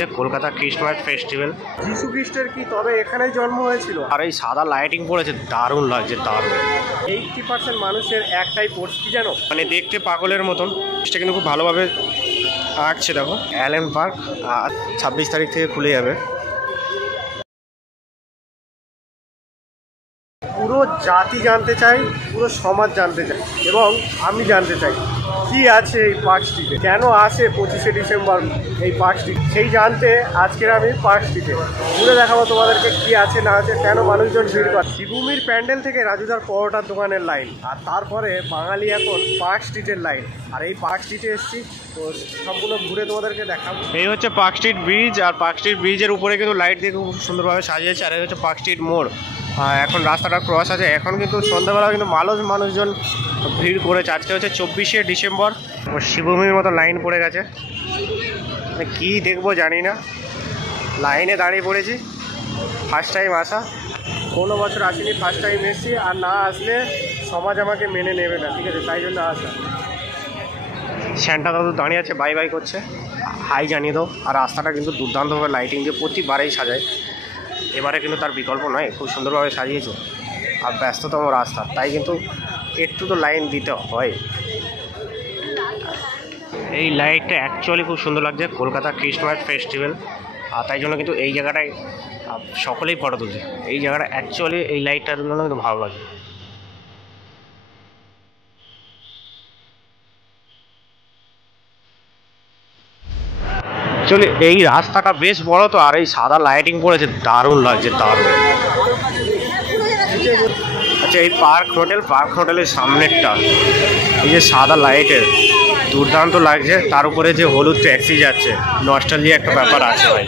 Kolkata Christmas festival. যিশু খ্রিস্টের কি তবে এখানেই জন্ম হয়েছিল? আর এই সাদা লাইটিং পড়েছে, দারুণ লাগছে, দারুণ। 80% মানুষের একটাই কোর্স কি জানো, মানে দেখতে পাগলের মতন। সেটা কিন্তু খুব ভালোভাবে আঁকছে। দেখো অ্যালেন পার্ক 26 তারিখ থেকে খুলে যাবে। পুরো জাতি জানতে চাই, পুরো সমাজ জানতে চাই এবং আমি জানতে চাই কি আছে এই পার্ক স্ট্রিটে, কেন আসে 25শে ডিসেম্বর এই পার্ক স্ট্রিট, সেই জানতে আজকের আমি পার্ক স্ট্রিটে ঘুরে দেখাবো তোমাদেরকে কি আছে না আছে, কেন মানুষজন ভিড় করে। শিবভূমির প্যান্ডেল থেকে রাজুদার পরোটার দোকানের লাইন, আর তারপরে বাঙালি এখন পার্ক স্ট্রিটের লাইন। আর এই পার্ক স্ট্রিটে এসেছি, তো সম্পূর্ণ ঘুরে তোমাদেরকে দেখাবো। এই হচ্ছে পার্ক স্ট্রিট ব্রিজ, আর পার্ক স্ট্রিট ব্রিজের উপরে কিন্তু লাইট দিয়ে খুব সুন্দরভাবে সাজিয়েছে। আর এই হচ্ছে পার্ক স্ট্রিট মোড়। এখন রাস্তাটা ক্রস আছে। এখন কিন্তু সন্ধ্যাবেলা কিন্তু মানুষজন ভিড় করেছে। আজকে হচ্ছে 24শে ডিসেম্বর। শিবভূমির মতো লাইন পড়ে গেছে, কি দেখবো জানি না, লাইনে দাঁড়িয়ে পড়েছি। ফার্স্ট টাইম আসা, কোনো বছর আসিনি, ফার্স্ট টাইম এসেছি। আর না আসলে সমাজ আমাকে মেনে নেবে না, ঠিক আছে, তাই জন্য আসা। স্যান্টা দাদু দাঁড়িয়ে আছে, বাই বাই করছে, হাই জানিয়ে দাও। আর রাস্তাটা কিন্তু দুর্দান্তভাবে লাইটিং দিয়ে প্রতিবারেই সাজায়, এবারে কিন্তু তার বিকল্প নয়, খুব সুন্দরভাবে সাজিয়েছে। আর ব্যস্ততম রাস্তা, তাই কিন্তু একটু তো লাইন দিতে হয়। এই লাইটটা অ্যাকচুয়ালি খুব সুন্দর লাগছে, কলকাতা ক্রিস্টমাস ফেস্টিভ্যাল। আর তাই জন্য কিন্তু এই জায়গাটায় সকলেই ফটো তুলছে। এই জায়গাটা অ্যাকচুয়ালি এই লাইটটার জন্য কিন্তু ভালো লাগে। অ্যাকচুয়ালি এই রাস্তাটা বেশ বড় তো, আর এই সাদা লাইটিং পড়েছে, দারুণ লাগছে, দারুণ। আচ্ছা, এই পার্ক হোটেলের সামনেরটা এই যে সাদা লাইটের দুর্দান্ত লাগছে। তার উপরে যে হলুদ ট্যাক্সি যাচ্ছে, নস্টালজিয়া একটা ব্যাপার আছে ভাই।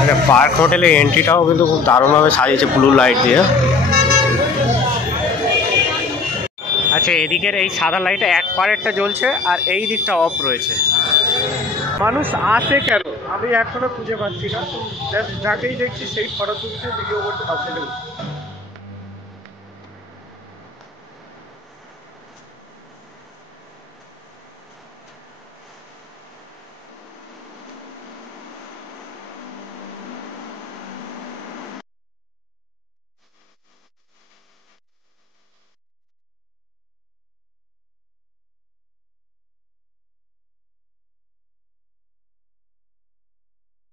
আচ্ছা, পার্ক হোটেলের এন্ট্রিটাও কিন্তু খুব দারুণভাবে সাজিয়েছে ব্লু লাইট দিয়ে। আচ্ছা, এদিকের এই সাদা লাইটে এক পারেরটা জ্বলছে আর এই দিকটা অফ রয়েছে। মানুষ আসে কেন আমি এখনো খুঁজে পাচ্ছি না। যাকেই দেখছি সেই ফটো তুলছে, ভিডিও করতে পারছে না।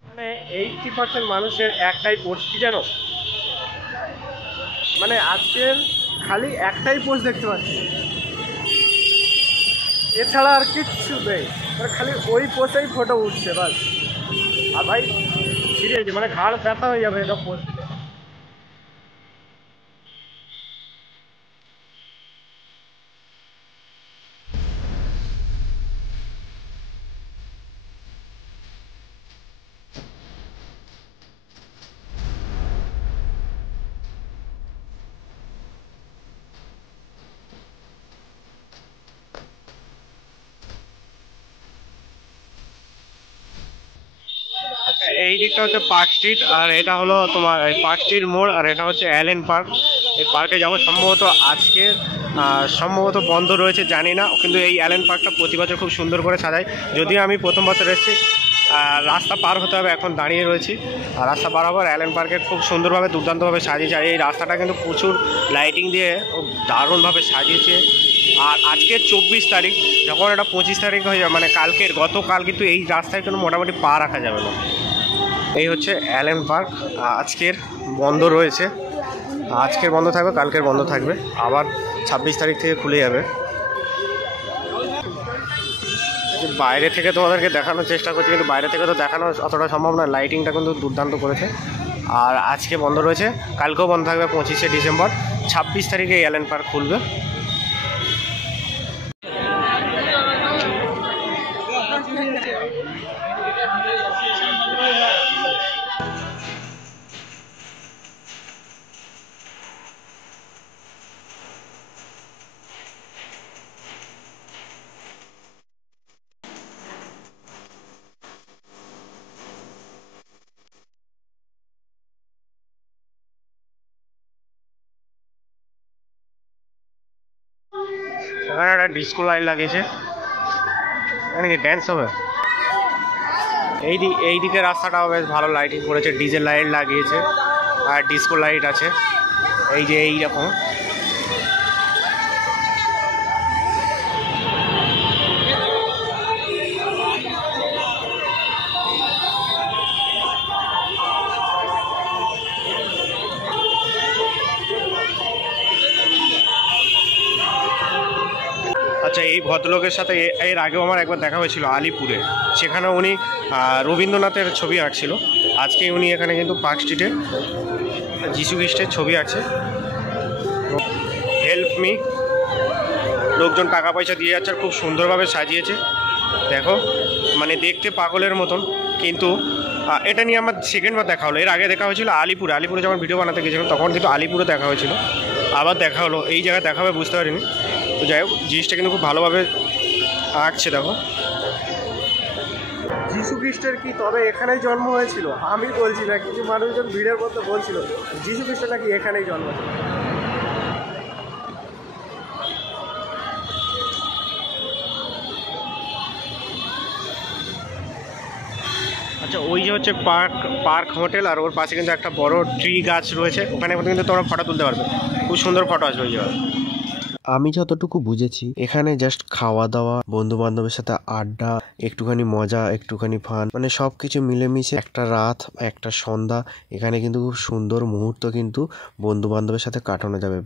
মানে 80% মানুষের একটাই পোস্ট কি জানো, মানে আজকের খালি একটাই পোস্ট দেখতে পাচ্ছি, এছাড়া আর কিচ্ছু নেই। মানে খালি ওই পোস্টেই ফটো উঠছে বাস। আর ভাই সিরিয়াস, মানে ঘাড় ব্যথা হয়ে যাবে এটা পোস্ট। এই দিকটা হচ্ছে পার্ক স্ট্রিট, আর এটা হলো তোমার পার্ক স্ট্রিট মোড়, আর এটা হচ্ছে অ্যালেন পার্ক। এই পার্কে যাবো সম্ভবত আজকে, সম্ভবত বন্ধ রয়েছে জানি না, কিন্তু এই অ্যালেন পার্কটা প্রতি বছর খুব সুন্দর করে সাজায়। যদিও আমি প্রথম বছর এসেছি। রাস্তা পার হতে হবে, এখন দাঁড়িয়ে রয়েছি। আর রাস্তা পার হবার অ্যালেন পার্কে খুব সুন্দরভাবে দুর্দান্তভাবে সাজিয়েছে। আর এই রাস্তাটা কিন্তু প্রচুর লাইটিং দিয়ে দারুণভাবে সাজিয়েছে। আর আজকে 24 তারিখ, যখন এটা 25 তারিখ হয়ে যাবে, মানে গতকাল কিন্তু এই রাস্তায় কিন্তু মোটামুটি পা রাখা যাবে না। এই হচ্ছে অ্যালেন পার্ক, আজকের বন্ধ রয়েছে। আজকের বন্ধ থাকবে, কালকের বন্ধ থাকবে, আবার 26 তারিখ থেকে খুলে যাবে। বাইরে থেকে তোমাদেরকে দেখানোর চেষ্টা করছি, কিন্তু বাইরে থেকে তো দেখানো অতটা সম্ভব না। লাইটিংটা কিন্তু দুর্দান্ত করেছে। আর আজকে বন্ধ রয়েছে, কালকেও বন্ধ থাকবে 25শে ডিসেম্বর। 26 তারিখে এই অ্যালেন পার্ক খুলবে। এখানে একটা ডিস্কো লাইট লাগিয়েছে, এখানে কি ড্যান্স হবে? এই দিকে রাস্তাটাও বেশ ভালো লাইটিং করেছে, ডিজেল লাইট লাগিয়েছে আর ডিস্কো লাইট আছে এই যে এইরকম। আচ্ছা, এই ভদ্রলোকের সাথে এর আগেও আমার একবার দেখা হয়েছিল আলিপুরে, সেখানে উনি রবীন্দ্রনাথের ছবি আঁকছিল। আজকে উনি এখানে কিন্তু পার্ক স্ট্রিটে যিশু খ্রিস্টের ছবি আছে। হেল্প মি, লোকজন টাকা পয়সা দিয়ে যাচ্ছে আর খুব সুন্দরভাবে সাজিয়েছে দেখো, মানে দেখতে পাগলের মতন। কিন্তু এটা নিয়ে আমার সেকেন্ডবার দেখা হলো। এর আগে দেখা হয়েছিল আলিপুরে যখন ভিডিও বানাতে গেছিলাম তখন কিন্তু আলিপুরে দেখা হয়েছিল, আবার দেখা হলো এই জায়গায় দেখা হবে বুঝতে পারিনি। তো যাই হোক, জিনিসটা কিন্তু খুব ভালোভাবে আঁকছে দেখো। যিশু খ্রিস্টের কি তবে এখানেই জন্ম হয়েছিল? আমি বলছি না, কিছু মানুষজন ভিড়ের মধ্যে বলছিল যিশু খ্রিস্ট নাকি এখানেই জন্ম হয়েছিল। আচ্ছা, ওই যে হচ্ছে পার্ক হোটেল, আর ওর পাশে কিন্তু একটা বড় ট্রি গাছ রয়েছে, ওখানে কিন্তু তোমরা ফটো তুলতে পারবে, খুব সুন্দর ফটো আসবে ওই জায়গায়। আমি যতটুকু বুঝেছি এখানে জাস্ট খাওয়া দাওয়া, বন্ধু বান্ধবের সাথে আড্ডা, একটুখানি মজা, একটুখানি ফান, মানে সবকিছু মিলেমিশে একটা রাত, একটা সন্ধ্যা এখানে কিন্তু খুব সুন্দর মুহূর্ত কিন্তু বন্ধু বান্ধবের সাথে কাটানো যাবে।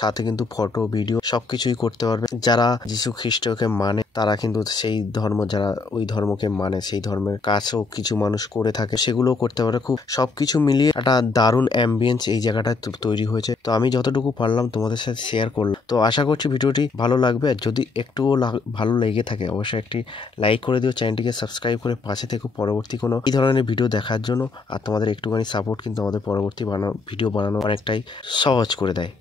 সাথে কিন্তু ফটো ভিডিও সবকিছুই করতে পারবে। যারা যিশু খ্রিস্টকে মানে তারা কিন্তু সেই ধর্ম, যারা ওই ধর্মকে মানে সেই ধর্মের কাজও কিছু মানুষ করে থাকে, সেগুলোও করতে পারে। খুব সবকিছু মিলিয়ে একটা দারুণ অ্যাম্বিয়েন্স এই জায়গাটা তৈরি হয়েছে। তো আমি যতটুকু পারলাম তোমাদের সাথে শেয়ার করলাম। তো আশা করছি ভিডিওটি ভালো লাগবে, আর যদি একটুও ভালো লেগে থাকে অবশ্যই একটি লাইক করে দিও, চ্যানেলটিকে সাবস্ক্রাইব করে পাশে থেকে পরবর্তী কোনো এই ধরনের ভিডিও দেখার জন্য। আর তোমাদের একটুখানি সাপোর্ট কিন্তু আমাদের পরবর্তী ভিডিও বানানো অনেকটাই সহজ করে দেয়।